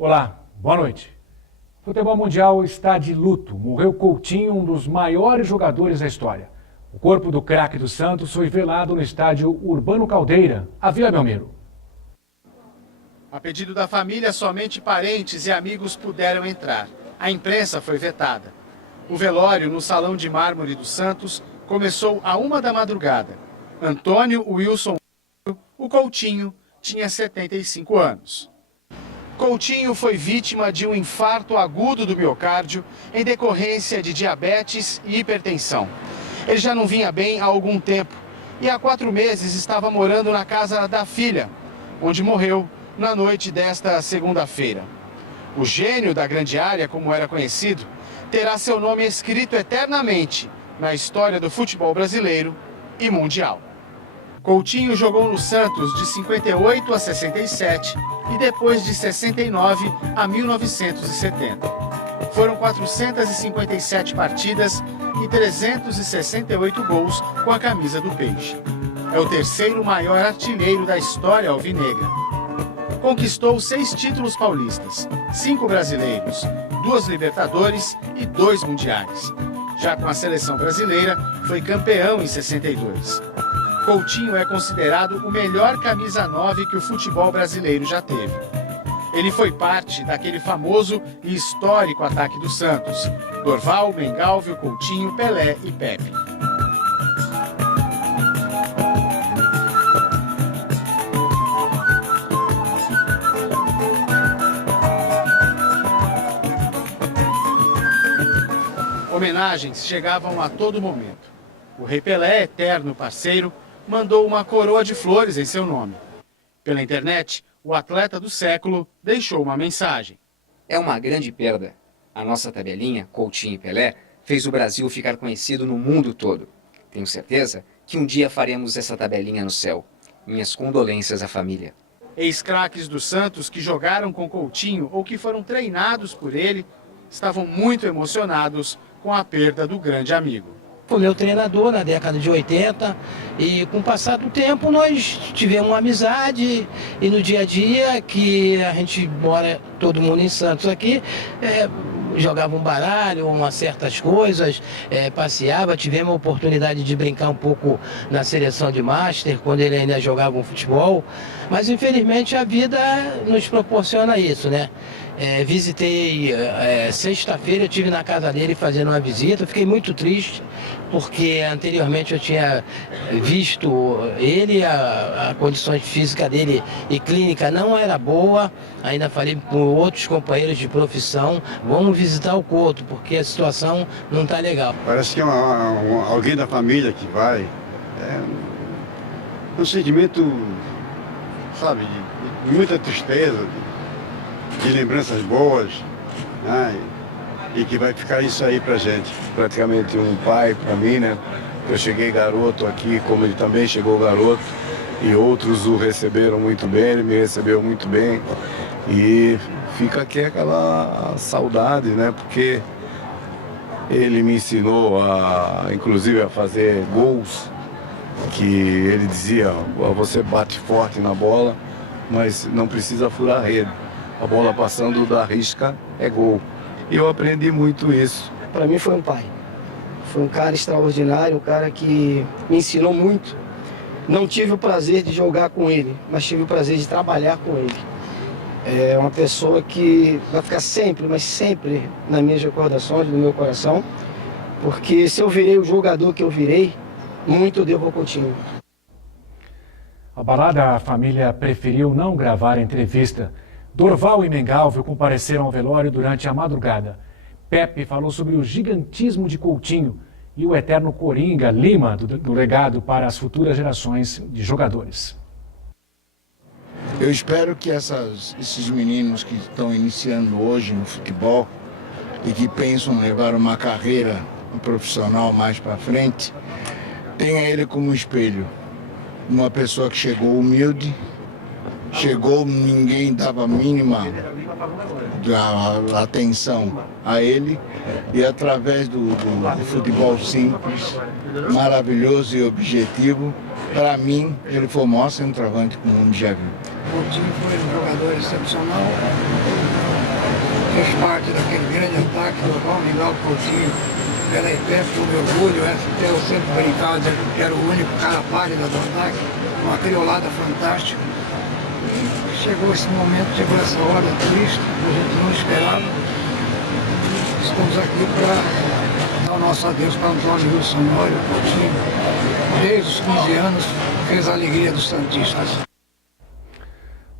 Olá, boa noite. O futebol mundial está de luto. Morreu Coutinho, um dos maiores jogadores da história. O corpo do craque do Santos foi velado no estádio Urbano Caldeira, a Vila Belmiro. A pedido da família, somente parentes e amigos puderam entrar. A imprensa foi vetada. O velório no Salão de Mármore do Santos começou à 1 da madrugada. Antônio Wilson, o Coutinho, tinha 75 anos. Coutinho foi vítima de um infarto agudo do miocárdio em decorrência de diabetes e hipertensão. Ele já não vinha bem há algum tempo e há 4 meses estava morando na casa da filha, onde morreu na noite desta segunda-feira. O gênio da grande área, como era conhecido, terá seu nome escrito eternamente na história do futebol brasileiro e mundial. Coutinho jogou no Santos de 58 a 67 e depois de 69 a 1970. Foram 457 partidas e 368 gols com a camisa do Peixe. É o terceiro maior artilheiro da história alvinegra. Conquistou 6 títulos paulistas, 5 brasileiros, 2 Libertadores e 2 mundiais. Já com a seleção brasileira, foi campeão em 62. Coutinho é considerado o melhor camisa 9 que o futebol brasileiro já teve. Ele foi parte daquele famoso e histórico ataque do Santos: Dorval, Mengalvio, Coutinho, Pelé e Pepe. Homenagens chegavam a todo momento. O Rei Pelé, eterno parceiro, mandou uma coroa de flores em seu nome. Pela internet, o atleta do século deixou uma mensagem. É uma grande perda. A nossa tabelinha, Coutinho e Pelé, fez o Brasil ficar conhecido no mundo todo. Tenho certeza que um dia faremos essa tabelinha no céu. Minhas condolências à família. Ex-craques do Santos que jogaram com Coutinho ou que foram treinados por ele estavam muito emocionados com a perda do grande amigo. Foi meu treinador na década de 80 e com o passar do tempo nós tivemos uma amizade e no dia a dia que a gente mora todo mundo em Santos aqui, jogava um baralho, umas certas coisas, passeava, tivemos a oportunidade de brincar um pouco na seleção de Master, quando ele ainda jogava um futebol, mas infelizmente a vida nos proporciona isso, né? Visitei, sexta-feira eu estive na casa dele fazendo uma visita, fiquei muito triste, porque anteriormente eu tinha visto ele, a condições físicas dele e clínica não era boa, ainda falei com outros companheiros de profissão, vamos visitar o Couto, porque a situação não está legal. Parece que é alguém da família que vai, um sentimento, sabe, de muita tristeza, de lembranças boas, né? E que vai ficar isso aí pra gente. Praticamente um pai pra mim, né? Eu cheguei garoto aqui, como ele também chegou garoto, e outros o receberam muito bem, ele me recebeu muito bem. E fica aqui aquela saudade, né? Porque ele me ensinou inclusive a fazer gols, que ele dizia, você bate forte na bola, mas não precisa furar a rede. A bola passando da risca é gol. E eu aprendi muito isso. Para mim foi um pai. Foi um cara extraordinário, um cara que me ensinou muito. Não tive o prazer de jogar com ele, mas tive o prazer de trabalhar com ele. É uma pessoa que vai ficar sempre, mas sempre nas minhas recordações, no meu coração. Porque se eu virei o jogador que eu virei, muito eu devo ao Coutinho. Abalada, a família preferiu não gravar a entrevista. Dorval e Mengalvio compareceram ao velório durante a madrugada. Pepe falou sobre o gigantismo de Coutinho e o eterno Coringa Lima do legado para as futuras gerações de jogadores. Eu espero que esses meninos que estão iniciando hoje no futebol e que pensam levar uma carreira profissional mais para frente, tenha ele como espelho. Uma pessoa que chegou humilde, chegou, ninguém dava a mínima atenção a ele, e através do futebol simples, maravilhoso e objetivo, para mim, ele foi o maior centroavante que o mundo já viu. O Coutinho foi um jogador excepcional, fez parte daquele grande ataque do Val Miguel Coutinho pela IPEF, com meu orgulho, eu sempre brincava dizendo que era o único cara pálido do ataque, uma criolada fantástica. E chegou esse momento, chegou essa hora triste, que a gente não esperava. Estamos aqui para dar o nosso adeus para Antônio Wilson Nório Coutinho. Desde os 15 anos, fez a alegria dos santistas.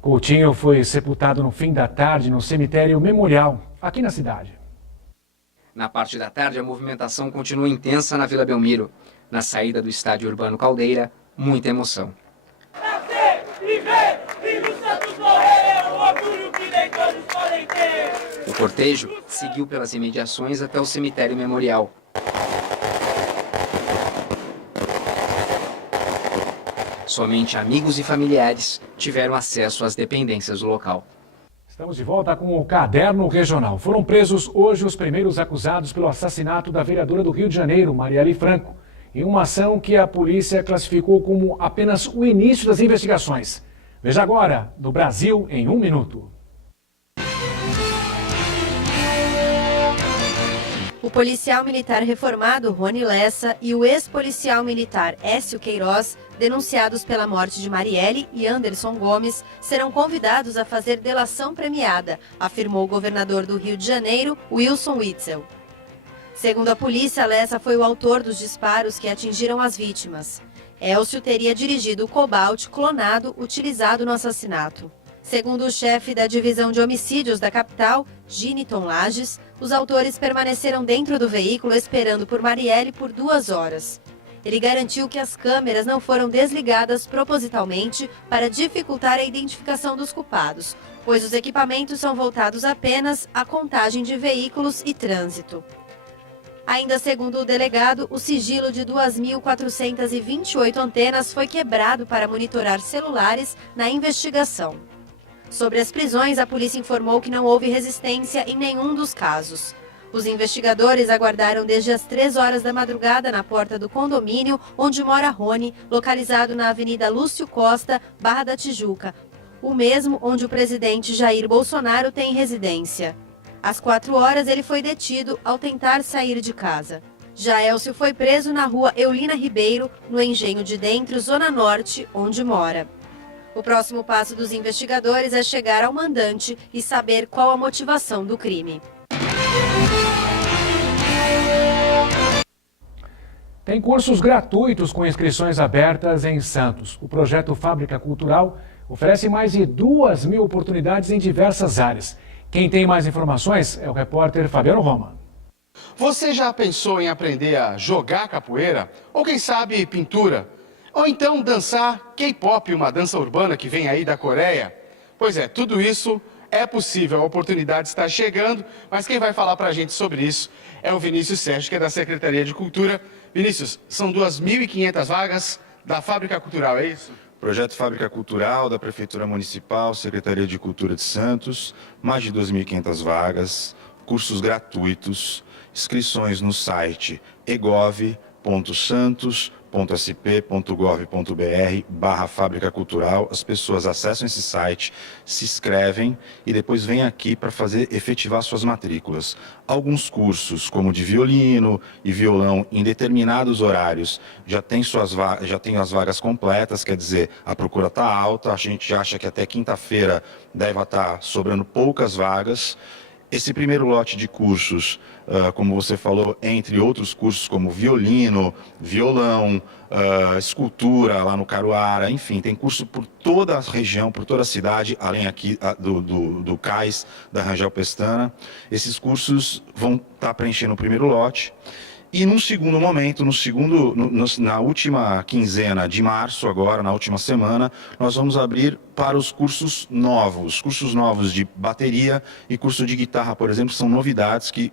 Coutinho foi sepultado no fim da tarde no cemitério Memorial, aqui na cidade. Na parte da tarde, a movimentação continua intensa na Vila Belmiro. Na saída do estádio Urbano Caldeira, muita emoção. Nascer, viver, viva o Santos morrer, é um orgulho que nem todos podem ter. O cortejo seguiu pelas imediações até o cemitério Memorial. Somente amigos e familiares tiveram acesso às dependências do local. Estamos de volta com o Caderno Regional. Foram presos hoje os primeiros acusados pelo assassinato da vereadora do Rio de Janeiro, Marielle Franco, em uma ação que a polícia classificou como apenas o início das investigações. Veja agora, do Brasil em 1 minuto. O policial militar reformado Rony Lessa e o ex-policial militar Écio Queiroz, denunciados pela morte de Marielle e Anderson Gomes, serão convidados a fazer delação premiada, afirmou o governador do Rio de Janeiro, Wilson Witzel. Segundo a polícia, Lessa foi o autor dos disparos que atingiram as vítimas. Écio teria dirigido o Cobalt clonado utilizado no assassinato. Segundo o chefe da divisão de homicídios da capital, Giniton Lages, os autores permaneceram dentro do veículo esperando por Marielle por 2 horas. Ele garantiu que as câmeras não foram desligadas propositalmente para dificultar a identificação dos culpados, pois os equipamentos são voltados apenas à contagem de veículos e trânsito. Ainda segundo o delegado, o sigilo de 2.428 antenas foi quebrado para monitorar celulares na investigação. Sobre as prisões, a polícia informou que não houve resistência em nenhum dos casos. Os investigadores aguardaram desde as 3 horas da madrugada na porta do condomínio onde mora Rony, localizado na Avenida Lúcio Costa, Barra da Tijuca, o mesmo onde o presidente Jair Bolsonaro tem residência. Às 4 horas, ele foi detido ao tentar sair de casa. Já Écio foi preso na rua Eulina Ribeiro, no Engenho de Dentro, Zona Norte, onde mora. O próximo passo dos investigadores é chegar ao mandante e saber qual a motivação do crime. Tem cursos gratuitos com inscrições abertas em Santos. O projeto Fábrica Cultural oferece mais de 2.000 oportunidades em diversas áreas. Quem tem mais informações é o repórter Fabiano Roma. Você já pensou em aprender a jogar capoeira? Ou quem sabe pintura? Ou então dançar K-pop, uma dança urbana que vem aí da Coreia? Pois é, tudo isso é possível, a oportunidade está chegando, mas quem vai falar para a gente sobre isso é o Vinícius Sérgio, que é da Secretaria de Cultura. Vinícius, são 2.500 vagas da Fábrica Cultural, é isso? Projeto Fábrica Cultural da Prefeitura Municipal, Secretaria de Cultura de Santos, mais de 2.500 vagas, cursos gratuitos, inscrições no site egov.santos.sp.gov.br/Fábrica Cultural. As pessoas acessam esse site, se inscrevem e depois vêm aqui para efetivar suas matrículas. Alguns cursos, como de violino e violão, em determinados horários, já tem as vagas completas, quer dizer, a procura está alta, a gente acha que até quinta-feira deve estar sobrando poucas vagas. Esse primeiro lote de cursos, como você falou, entre outros cursos como violino, violão, escultura lá no Caruara, enfim, tem curso por toda a região, por toda a cidade, além aqui do CAIS, da Rangel Pestana. Esses cursos vão estar preenchendo o primeiro lote. E num segundo momento, na última quinzena de março, agora, na última semana, nós vamos abrir para os cursos novos de bateria e curso de guitarra, por exemplo, são novidades que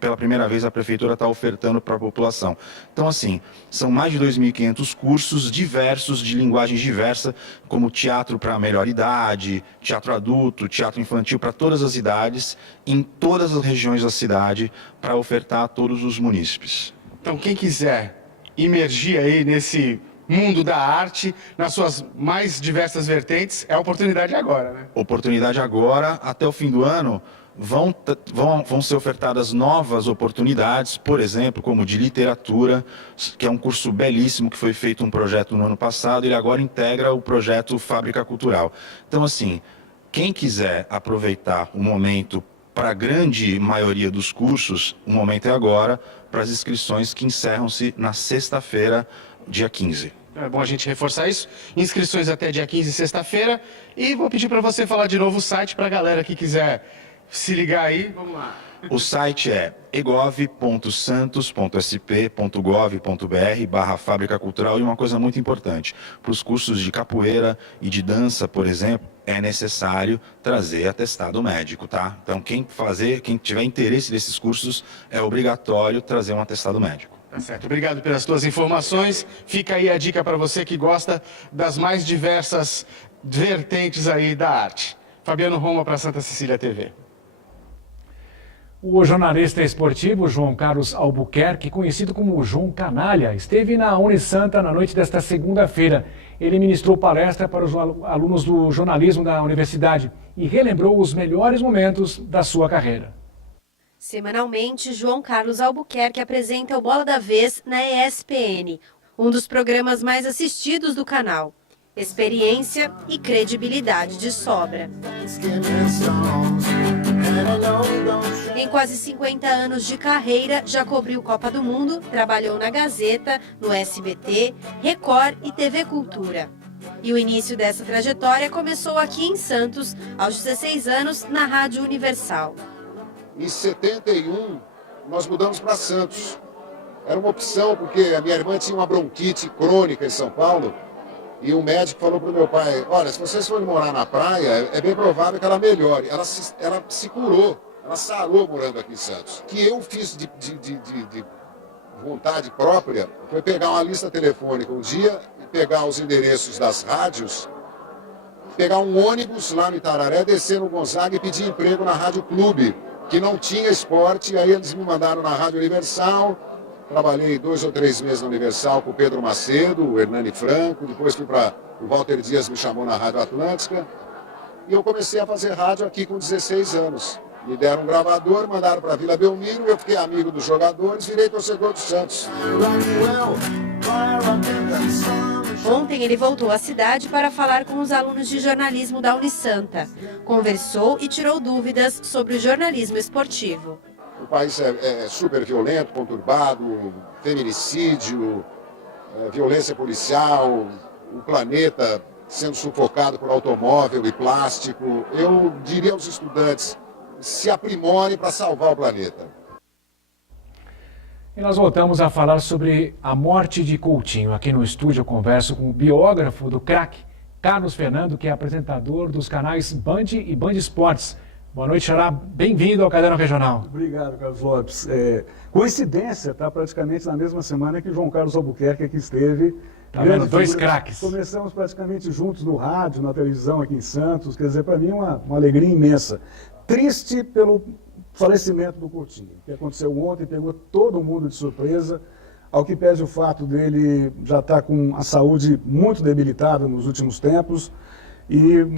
pela primeira vez a Prefeitura está ofertando para a população. Então, assim, são mais de 2.500 cursos diversos, de linguagens diversas, como teatro para a melhor idade, teatro adulto, teatro infantil para todas as idades, em todas as regiões da cidade, para ofertar a todos os munícipes. Então, quem quiser imergir aí nesse mundo da arte, nas suas mais diversas vertentes. É a oportunidade agora, né? Oportunidade agora, até o fim do ano, vão ser ofertadas novas oportunidades, por exemplo, como de literatura, que é um curso belíssimo, que foi feito um projeto no ano passado, ele agora integra o projeto Fábrica Cultural. Então, assim, quem quiser aproveitar o momento, para a grande maioria dos cursos, o momento é agora, para as inscrições que encerram-se na sexta-feira, dia 15. É bom a gente reforçar isso. Inscrições até dia 15, sexta-feira. E vou pedir para você falar de novo o site para a galera que quiser se ligar aí. Vamos lá. O site é egov.santos.sp.gov.br/Fábrica Cultural. E uma coisa muito importante, para os cursos de capoeira e de dança, por exemplo, é necessário trazer atestado médico, tá? Então, quem tiver interesse nesses cursos, é obrigatório trazer um atestado médico. Tá certo. Obrigado pelas tuas informações. Fica aí a dica para você que gosta das mais diversas vertentes aí da arte. Fabiano Roma para Santa Cecília TV. O jornalista esportivo João Carlos Albuquerque, conhecido como João Canalha, esteve na Unisanta na noite desta segunda-feira. Ele ministrou palestra para os alunos do jornalismo da universidade e relembrou os melhores momentos da sua carreira. Semanalmente, João Carlos Albuquerque apresenta o Bola da Vez na ESPN, um dos programas mais assistidos do canal. Experiência e credibilidade de sobra. Em quase 50 anos de carreira, já cobriu Copa do Mundo, trabalhou na Gazeta, no SBT, Record e TV Cultura. E o início dessa trajetória começou aqui em Santos, aos 16 anos, na Rádio Universal. Em 71, nós mudamos para Santos. Era uma opção, porque a minha irmã tinha uma bronquite crônica em São Paulo, e o médico falou para o meu pai, olha, se vocês forem morar na praia, é bem provável que ela melhore. Ela se curou, ela sarou morando aqui em Santos. O que eu fiz de vontade própria foi pegar uma lista telefônica um dia, pegar os endereços das rádios, pegar um ônibus lá no Itararé, descer no Gonzaga e pedir emprego na Rádio Clube, que não tinha esporte, aí eles me mandaram na Rádio Universal. Trabalhei 2 ou 3 meses na Universal com o Pedro Macedo, o Hernani Franco, depois fui para o Walter Dias, me chamou na Rádio Atlântica, e eu comecei a fazer rádio aqui com 16 anos. Me deram um gravador, mandaram para a Vila Belmiro, eu fiquei amigo dos jogadores, virei torcedor do Santos. Ontem ele voltou à cidade para falar com os alunos de jornalismo da Unisanta. Conversou e tirou dúvidas sobre o jornalismo esportivo. O país é super violento, conturbado, feminicídio, violência policial, o planeta sendo sufocado por automóvel e plástico. Eu diria aos estudantes, se aprimorem para salvar o planeta. E nós voltamos a falar sobre a morte de Coutinho. Aqui no estúdio eu converso com o biógrafo do craque, Carlos Fernando, que é apresentador dos canais Band e Band Esportes. Boa noite, Xará. Bem-vindo ao Caderno Regional. Obrigado, Carlos Lopes. Coincidência, tá praticamente na mesma semana que João Carlos Albuquerque aqui esteve. Tá vendo? 2 craques. Começamos praticamente juntos no rádio, na televisão aqui em Santos. Quer dizer, para mim uma alegria imensa. Triste pelo falecimento do Coutinho, que aconteceu ontem, pegou todo mundo de surpresa. Ao que pese o fato dele já estar com a saúde muito debilitada nos últimos tempos.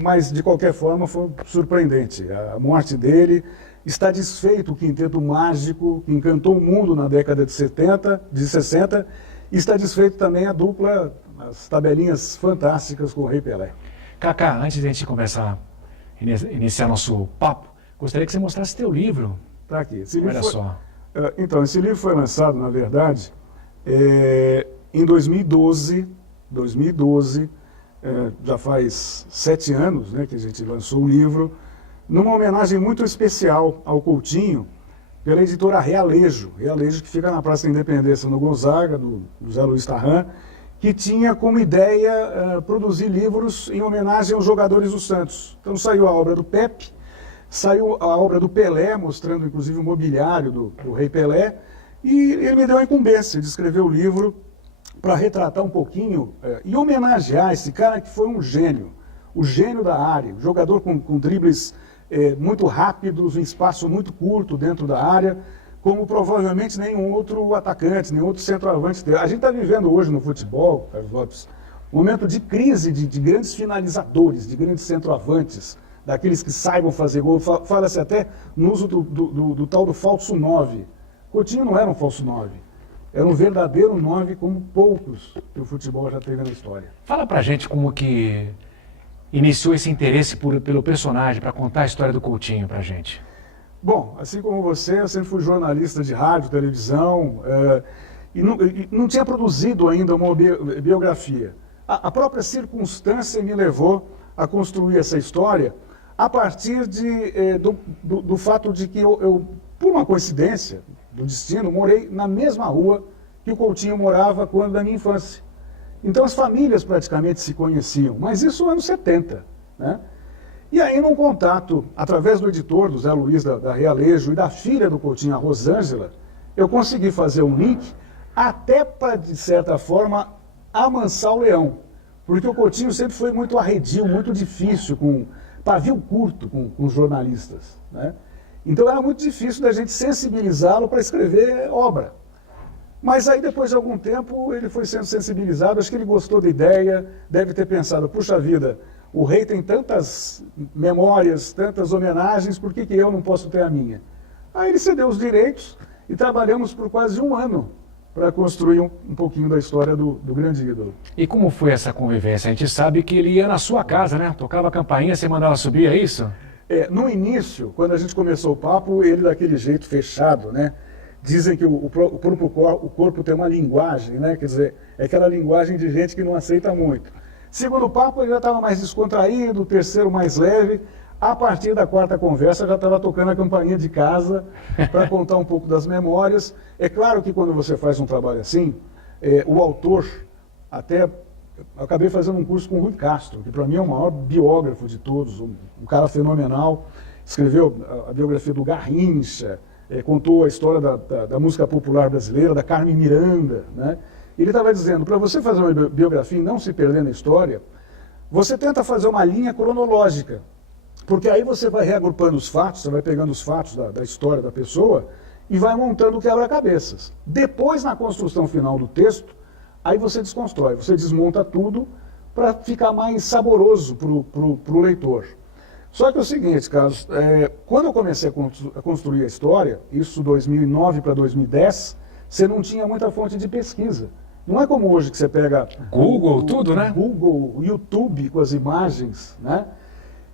Mas, de qualquer forma, foi surpreendente. A morte dele está desfeito o quinteto mágico que encantou o mundo na década de 60, e está desfeito também a dupla, as tabelinhas fantásticas com o Rei Pelé. Cacá, antes de a gente começar, iniciar nosso papo, gostaria que você mostrasse teu livro. Está aqui. Olha só. Então, esse livro foi lançado, na verdade, em 2012, já faz 7 anos, né, que a gente lançou o livro, numa homenagem muito especial ao Coutinho, pela editora Realejo, que fica na Praça da Independência, no Gonzaga, do José Luiz Tarran, que tinha como ideia produzir livros em homenagem aos jogadores do Santos. Então saiu a obra do Pepe, saiu a obra do Pelé, mostrando inclusive o mobiliário do Rei Pelé, e ele me deu a incumbência de escrever o livro para retratar um pouquinho e homenagear esse cara que foi um gênio, o gênio da área, um jogador com dribles muito rápidos, em espaço muito curto dentro da área, como provavelmente nenhum outro atacante, nenhum outro centroavante teve. A gente está vivendo hoje no futebol, Carlos Lopes, um momento de crise de grandes finalizadores, de grandes centroavantes, daqueles que saibam fazer gol. Fala-se até no uso do tal do falso 9. Coutinho não era um falso 9. Era um verdadeiro 9 como poucos que o futebol já teve na história. Fala pra gente como que iniciou esse interesse pelo personagem, para contar a história do Coutinho pra gente. Bom, assim como você, eu sempre fui jornalista de rádio, televisão, e não tinha produzido ainda uma biografia. A própria circunstância me levou a construir essa história a partir do fato de que eu, por uma coincidência do destino, morei na mesma rua que o Coutinho morava quando da minha infância. Então as famílias praticamente se conheciam, mas isso nos anos 70, né? E aí, num contato, através do editor, do Zé Luiz da Realejo, e da filha do Coutinho, a Rosângela, eu consegui fazer um link até para, de certa forma, amansar o leão. Porque o Coutinho sempre foi muito arredio, muito difícil, com pavio curto com os jornalistas, né? Então era muito difícil da gente sensibilizá-lo para escrever obra. Mas aí, depois de algum tempo, ele foi sendo sensibilizado, acho que ele gostou da ideia, deve ter pensado, puxa vida, o rei tem tantas memórias, tantas homenagens, por que eu não posso ter a minha? Aí ele cedeu os direitos e trabalhamos por quase um ano para construir um pouquinho da história do grande ídolo. E como foi essa convivência? A gente sabe que ele ia na sua casa, né? Tocava a campainha, você mandava subir, é isso? No início, quando a gente começou o papo, ele daquele jeito fechado, né? Dizem que o corpo tem uma linguagem, né? Quer dizer, é aquela linguagem de gente que não aceita muito. Segundo papo, ele já estava mais descontraído, o terceiro mais leve. A partir da quarta conversa, já estava tocando a campainha de casa para contar um pouco das memórias. É claro que quando você faz um trabalho assim, o autor, eu acabei fazendo um curso com o Rui Castro, que para mim é o maior biógrafo de todos, um cara fenomenal. Escreveu a biografia do Garrincha, contou a história da música popular brasileira, da Carmen Miranda, né? Ele estava dizendo, para você fazer uma biografia e não se perder na história, você tenta fazer uma linha cronológica, porque aí você vai reagrupando os fatos, você vai pegando os fatos da história da pessoa e vai montando o quebra-cabeças. Depois, na construção final do texto, aí você desconstrói, você desmonta tudo para ficar mais saboroso para o leitor. Só que é o seguinte, Carlos, quando eu comecei a construir a história, isso 2009 para 2010, você não tinha muita fonte de pesquisa. Não é como hoje que você pega Google, tudo, né? Google, YouTube com as imagens, né?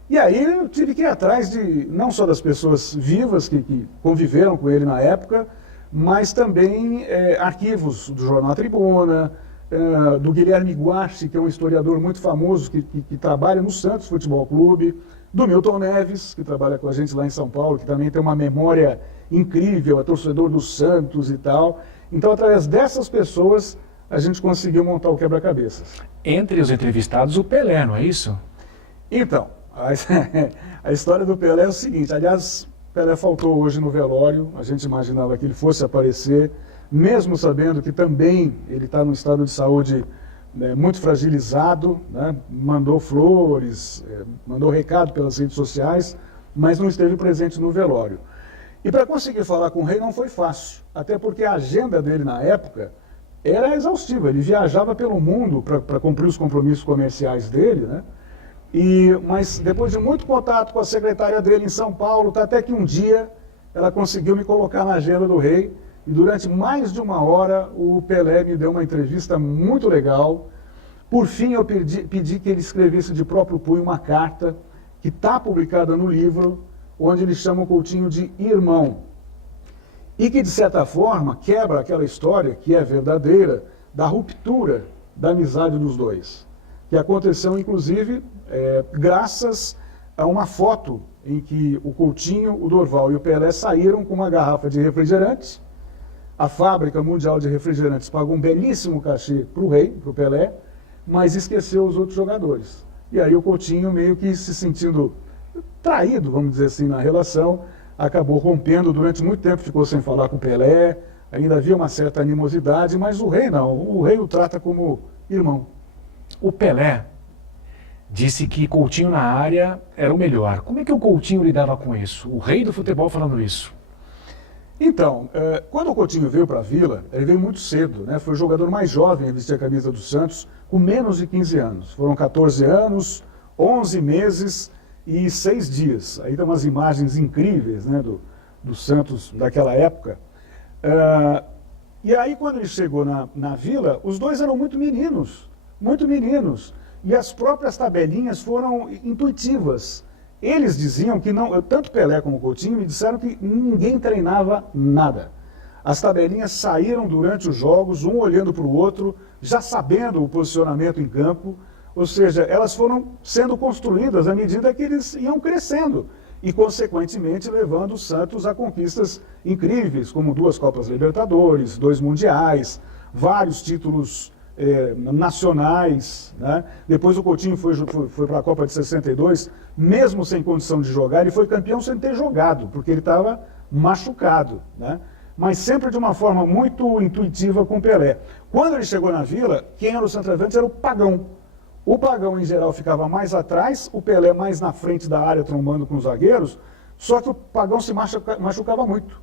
E aí eu tive que ir atrás não só das pessoas vivas que conviveram com ele na época, mas também arquivos do Jornal A Tribuna, do Guilherme Guache, que é um historiador muito famoso, que trabalha no Santos Futebol Clube, do Milton Neves, que trabalha com a gente lá em São Paulo, que também tem uma memória incrível, é torcedor do Santos e tal. Então, através dessas pessoas, a gente conseguiu montar o quebra-cabeças. Entre os entrevistados, o Pelé, não é isso? Então, a história do Pelé é o seguinte, aliás, Pelé faltou hoje no velório, a gente imaginava que ele fosse aparecer, mesmo sabendo que também ele está num estado de saúde muito fragilizado, né? Mandou flores, mandou recado pelas redes sociais, mas não esteve presente no velório. E para conseguir falar com o rei não foi fácil, até porque a agenda dele na época era exaustiva, ele viajava pelo mundo para cumprir os compromissos comerciais dele, né? Mas depois de muito contato com a secretária dele em São Paulo, até que um dia ela conseguiu me colocar na agenda do rei, e durante mais de uma hora o Pelé me deu uma entrevista muito legal. Por fim, eu pedi que ele escrevesse de próprio punho uma carta que está publicada no livro, onde ele chama o Coutinho de irmão. E que, de certa forma, quebra aquela história, que é verdadeira, da ruptura da amizade dos dois. Que aconteceu, inclusive, graças a uma foto em que o Coutinho, o Dorval e o Pelé saíram com uma garrafa de refrigerante. A Fábrica Mundial de Refrigerantes pagou um belíssimo cachê para o rei, para o Pelé, mas esqueceu os outros jogadores. E aí o Coutinho, meio que se sentindo traído, vamos dizer assim, na relação, acabou rompendo, durante muito tempo ficou sem falar com o Pelé, ainda havia uma certa animosidade, mas o rei não, o rei o trata como irmão. O Pelé disse que Coutinho na área era o melhor. Como é que o Coutinho lidava com isso? O rei do futebol falando isso. Então, quando o Coutinho veio para a Vila, ele veio muito cedo, né? Foi o jogador mais jovem a vestir a camisa do Santos, com menos de 15 anos. Foram 14 anos, 11 meses e 6 dias. Aí tem umas imagens incríveis, né, do Santos daquela época. E aí, quando ele chegou na Vila, os dois eram muito meninos. E as próprias tabelinhas foram intuitivas. Eles diziam que não, tanto Pelé como Coutinho me disseram que ninguém treinava nada. As tabelinhas saíram durante os jogos, um olhando para o outro, já sabendo o posicionamento em campo. Ou seja, elas foram sendo construídas à medida que eles iam crescendo e, consequentemente, levando o Santos a conquistas incríveis, como 2 Copas Libertadores, 2 Mundiais, vários títulos nacionais, né? Depois o Coutinho foi para a Copa de 62, mesmo sem condição de jogar, ele foi campeão sem ter jogado, porque ele estava machucado, né? Mas sempre de uma forma muito intuitiva com o Pelé. Quando ele chegou na Vila, quem era o centroavante era o Pagão. O Pagão, em geral, ficava mais atrás, o Pelé mais na frente da área, trombando com os zagueiros, só que o Pagão se machucava muito.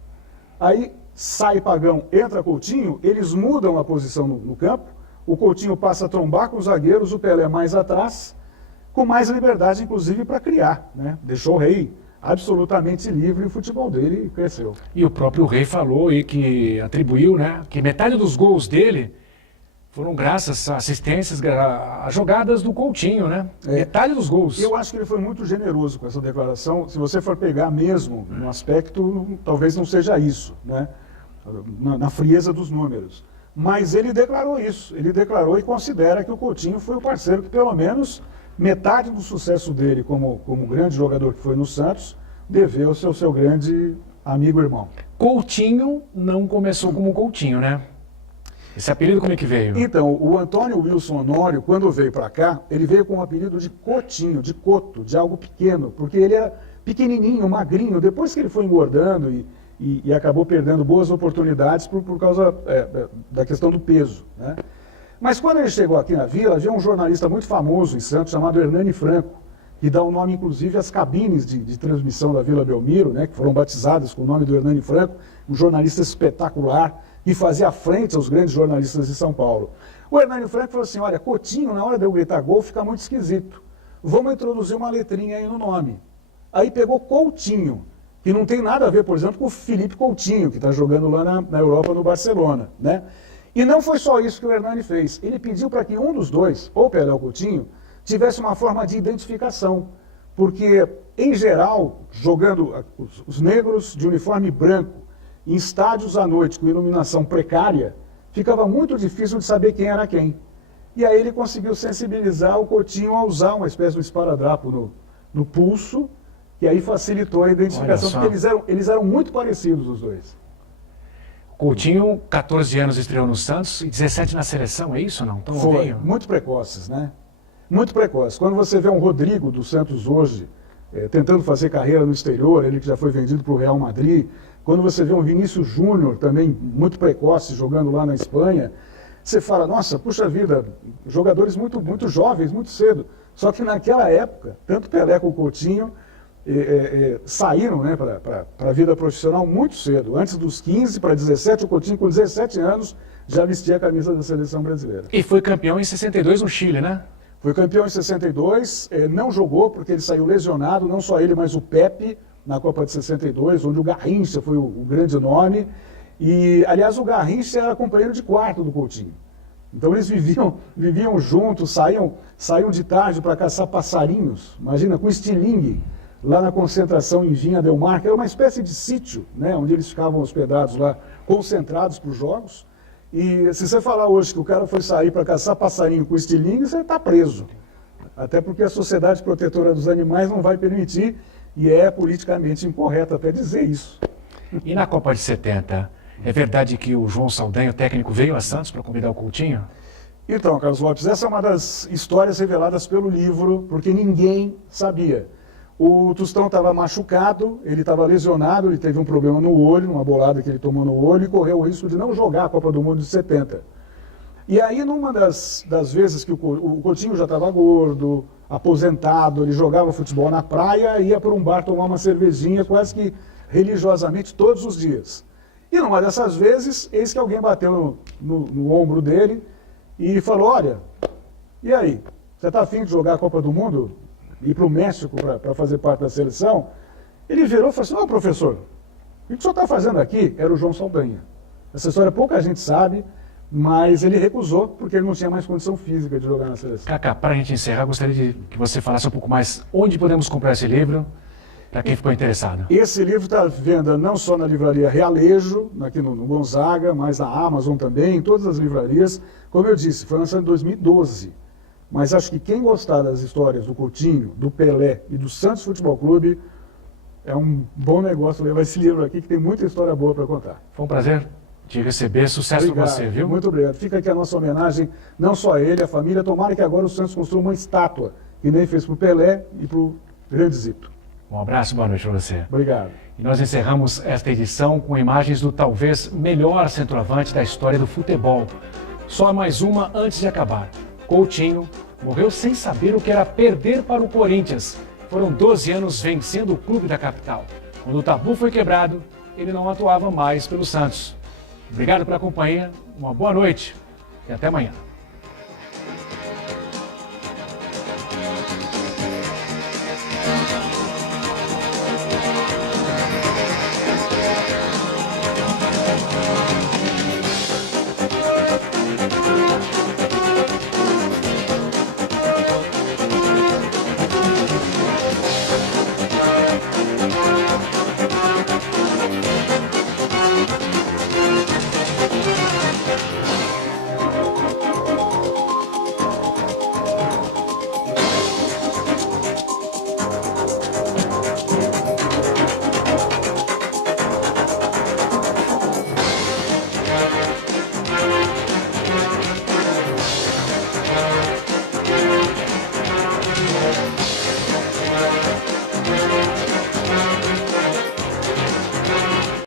Aí sai Pagão, entra Coutinho, eles mudam a posição no campo, o Coutinho passa a trombar com os zagueiros, o Pelé mais atrás, com mais liberdade, inclusive, para criar, né? Deixou o Rei absolutamente livre e o futebol dele cresceu. E o próprio Rei falou e que atribuiu, né, que metade dos gols dele foram graças a assistências, a jogadas do Coutinho, né? Metade dos gols. Eu acho que ele foi muito generoso com essa declaração. Se você for pegar mesmo no aspecto, talvez não seja isso, né? Na frieza dos números. Mas ele declarou isso. Ele declarou e considera que o Coutinho foi o parceiro que, pelo menos, metade do sucesso dele como grande jogador que foi no Santos, deveu-se ao seu grande amigo e irmão. Coutinho não começou como Coutinho, né? Esse apelido como é que veio? Então, o Antônio Wilson Honório, quando veio para cá, ele veio com o apelido de Cotinho, de Coto, de algo pequeno, porque ele era pequenininho, magrinho. Depois que ele foi engordando e acabou perdendo boas oportunidades por causa da questão do peso, né? Mas quando ele chegou aqui na Vila, havia um jornalista muito famoso em Santos, chamado Hernani Franco, que dá o nome, inclusive, às cabines de transmissão da Vila Belmiro, né, que foram batizadas com o nome do Hernani Franco, um jornalista espetacular, que fazia frente aos grandes jornalistas de São Paulo. O Hernani Franco falou assim, olha, Coutinho, na hora de eu gritar gol, fica muito esquisito. Vamos introduzir uma letrinha aí no nome. Aí pegou Coutinho, que não tem nada a ver, por exemplo, com o Felipe Coutinho, que está jogando lá na Europa, no Barcelona, né? E não foi só isso que o Hernani fez. Ele pediu para que um dos dois, ou Pelé ou Coutinho, tivesse uma forma de identificação. Porque, em geral, jogando os negros de uniforme branco, em estádios à noite com iluminação precária, ficava muito difícil de saber quem era quem. E aí ele conseguiu sensibilizar o Coutinho a usar uma espécie de esparadrapo no pulso, e aí facilitou a identificação, porque eles eram muito parecidos, os dois. Coutinho, 14 anos estreou no Santos e 17 na seleção, é isso ou não? Então, foi, muito precoces, né? Muito precoces. Quando você vê um Rodrigo do Santos hoje, tentando fazer carreira no exterior, ele que já foi vendido para o Real Madrid, quando você vê um Vinícius Júnior também muito precoce, jogando lá na Espanha, você fala, nossa, puxa vida, jogadores muito, muito jovens, muito cedo. Só que naquela época, tanto Pelé como Coutinho saíram, né, para a vida profissional muito cedo. Antes dos 15 para 17, o Coutinho com 17 anos já vestia a camisa da seleção brasileira. E foi campeão em 62 no Chile, né? Foi campeão em 62, não jogou porque ele saiu lesionado, não só ele, mas o Pepe, na Copa de 62, onde o Garrincha foi o grande nome. E, aliás, o Garrincha era companheiro de quarto do Coutinho. Então eles viviam juntos, saíam de tarde para caçar passarinhos, imagina, com estilingue, lá na concentração em Vinha del Mar, que era uma espécie de sítio, né, onde eles ficavam hospedados lá, concentrados para os jogos. E se você falar hoje que o cara foi sair para caçar passarinho com estilingue, você está preso. Até porque a Sociedade Protetora dos Animais não vai permitir, e é politicamente incorreto até dizer isso. E na Copa de 70, é verdade que o João Saldanha, o técnico, veio a Santos para convidar o Coutinho? Então, Carlos Lopes, essa é uma das histórias reveladas pelo livro, porque ninguém sabia. O Tostão estava machucado, ele estava lesionado, ele teve um problema no olho, uma bolada que ele tomou no olho, e correu o risco de não jogar a Copa do Mundo de 70. E aí, numa das vezes que o Coutinho já estava gordo, aposentado, ele jogava futebol na praia, ia para um bar tomar uma cervejinha quase que religiosamente todos os dias. E numa dessas vezes, eis que alguém bateu no ombro dele e falou, olha, e aí, você está afim de jogar a Copa do Mundo? Ir para o México para fazer parte da seleção? Ele virou e falou assim, professor, o que o senhor está fazendo aqui? Era o João Saldanha. Essa história pouca gente sabe, mas ele recusou porque ele não tinha mais condição física de jogar na seleção. Cacá, para a gente encerrar, gostaria de que você falasse um pouco mais onde podemos comprar esse livro, para quem ficou interessado. Esse livro está à venda não só na livraria Realejo, aqui no Gonzaga, mas na Amazon também, em todas as livrarias. Como eu disse, foi lançado em 2012. Mas acho que quem gostar das histórias do Coutinho, do Pelé e do Santos Futebol Clube, é um bom negócio levar esse livro aqui, que tem muita história boa para contar. Foi um prazer te receber, sucesso para você, viu? Muito obrigado. Fica aqui a nossa homenagem, não só a ele, a família. Tomara que agora o Santos construa uma estátua, que nem fez para o Pelé e para o Grande Zito. Um abraço, boa noite para você. Obrigado. E nós encerramos esta edição com imagens do talvez melhor centroavante da história do futebol. Só mais uma antes de acabar. Coutinho morreu sem saber o que era perder para o Corinthians. Foram 12 anos vencendo o clube da capital. Quando o tabu foi quebrado, ele não atuava mais pelo Santos. Obrigado pela companhia, uma boa noite e até amanhã.